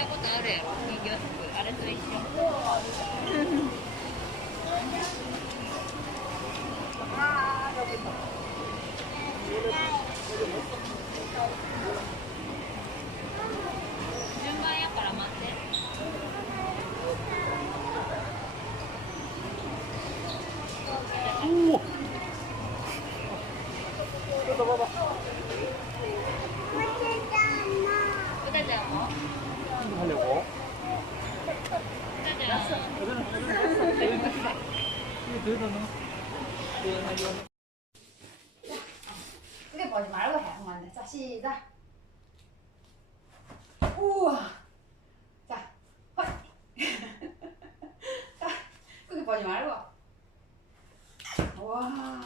たことあるやろ人形服あれと一緒順番やから待っておちょっと봐봐うたちゃんも。 크게 보지 말고 해, 엄마한테. 자, 시작. 우와. 자, 헐. 자, 크게 보지 말고. 와.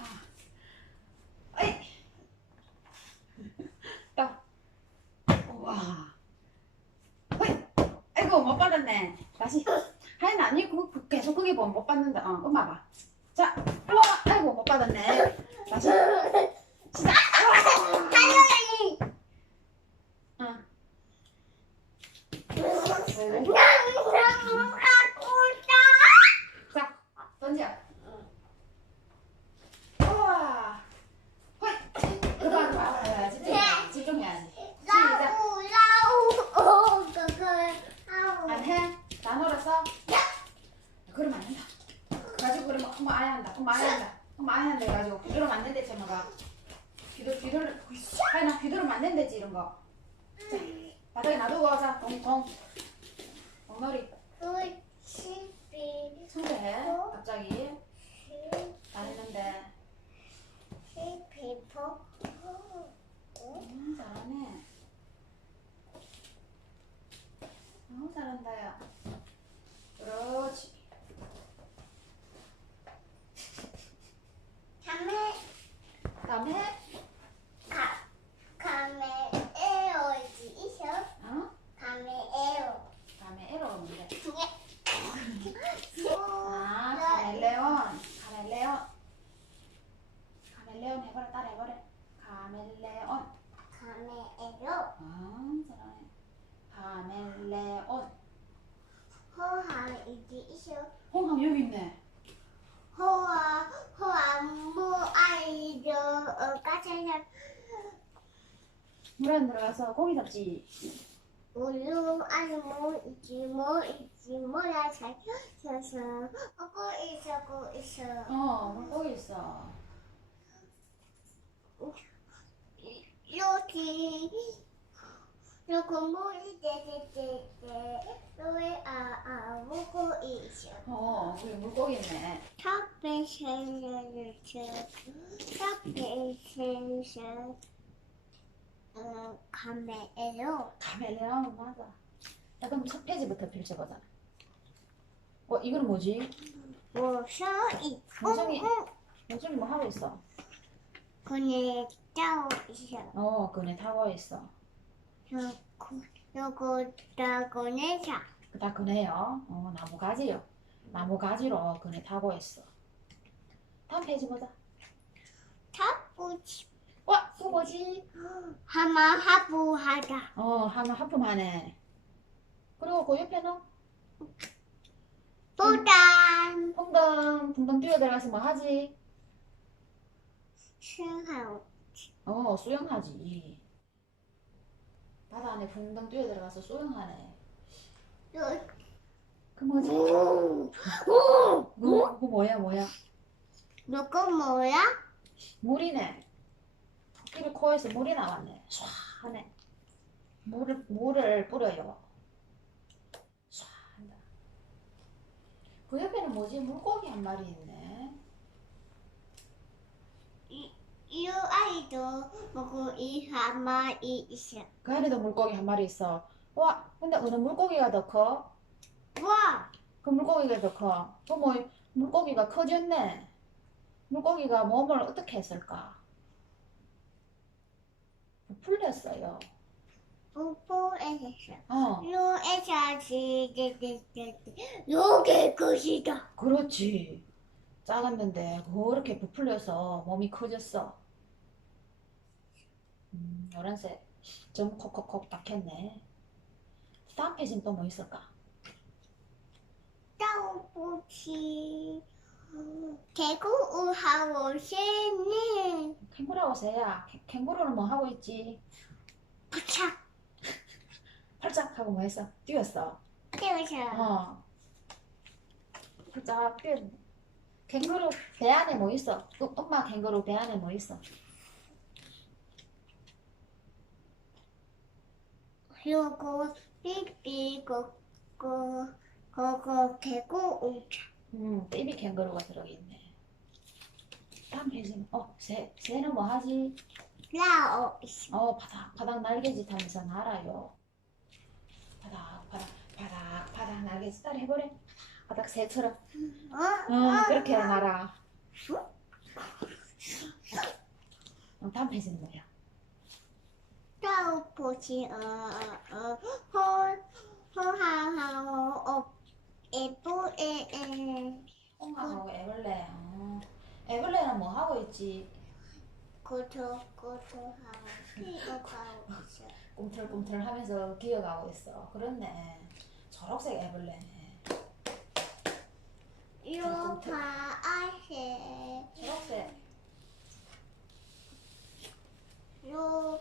어이. 또. 우와. 아이고, 못 받았네. 다시. 아니, 그, 그 계속 크게 보면 못 받는다. 어, 엄마 봐. 자, 우와. 아이고, 못 받았네. 다시. 시작. 응. 자, 던져. 우와. 호이. 이거 하지 마. 집중해야지. 집중해야지. 시작. 안 해? 다 놀았어? 그러면 안 된다. 가지고 그러면 엄마 아야 한다. 엄마 아야 한다. 해가지고 안 된대, 엄마가. 뒤돌, 뒤돌, 하연아, 뒤돌면 안 된대지, 이런 거. 자, 바닥에 놔두고, 자, 동, 동. 덩놀이. 성대해, 갑자기. 안 했는데. 음, 잘하네. 너무 잘한다, 야. 그렇지. 다음에, 어? 다음에 에러 오는데. 아, 카멜레온. 카멜레온. 카멜레온 해봐라, 따라 해봐라. 카멜레온. 아, 잘하네. 카멜레온. 홍합 여기 있네. 호아 호아 무 아이들 어 까자냐 물안 들어가서 고기 잡지. 우유 아니 뭐 있지 뭐 있지 뭐야 잘 켜서 어고 있어 고 있어 어, 물고기 있어. 여기 뭐 이때때때 너의 아아 먹고 있어 어, 그래 물고기 있네. 탑에 생겨서 탑에 생겨서 어 카메라로 카멜레온 맞아. 자, 그럼 첫 페이지부터 펼쳐보자. 어, 이거는 뭐지? 뭐서 있고 무성이, 무성이 뭐 하고 있어? 그네 짜고 있어 어, 그네 타고 있어. 요거 따고 내자 다 그네요. 어, 나무 가지요. 나무 가지로 그네 타고 있어. 다음 페이지 보자. 탑우치 와, 그거 뭐지? 하마 하부하다 어, 하나 하품하네. 그리고 그 옆에는 보단 붕덩, 붕덩 뛰어들어가서 뭐 하지? 승하고 어, 수영하지. 바다 안에 붕덩 뛰어 들어가서 수영하네. 요그 뭐지? 오, 그거, 그거 뭐야, 뭐야? 누구 뭐야? 물이네. 토끼를 코에서 물이 나왔네. 쏴 하네. 물을, 물을 뿌려요. 쏴 한다. 그 옆에는 뭐지? 물고기 한 마리 있네. 이 먹고 이 하마 이 있어 그 안에도 물고기 한 마리 있어. 와, 근데 어느 물고기가 더 커? 와 그 물고기가 더 커. 그 뭐, 물고기가 커졌네. 물고기가 몸을 어떻게 했을까? 부풀렸어요. 뽀뽀해서 어, 요에서 지게게게 요게 끝이다 그렇지. 작았는데 그렇게 부풀려서 몸이 커졌어. 음, 노란색 점 콕콕콕 박혔네. 다음 페이지는 또 뭐 있을까? 떡볶이 개구 우하고 새는 캥거루하고 새야. 캥- 캥거루는 뭐 하고 있지? 부착 팔짝 하고 뭐 했어? 뛰었어. 떼어서 어. 팔짝 뛰어. 캥거루 배 안에 뭐 있어? 어, 엄마 캥거루 배 안에 뭐 있어? 그리고 삐삐고 고 그거 개구우차 음, 베이비 캥거루가 들어있네. 다음 페이지는 어, 새, 새는 뭐 하지? 라오 어, 바닥, 바닥 날개짓 하면서 날아요. 바닥, 바닥, 바닥, 바닥 날개짓 따라 해보래. 바닥 새처럼. 어? 어, 그렇게 날아. 어, 다음 페이지는 뭐야? 떡볶이 어어홀 홀하하고 어 예쁘에 엄마하고 애벌레. 어. 애벌레는 뭐 하고 있지? 고토 고토하고 피어가고 있어 꿈틀꿈틀 하면서 기어가고 있어. 그렇네. 초록색 애벌레네. 요파 아세 초록색. 요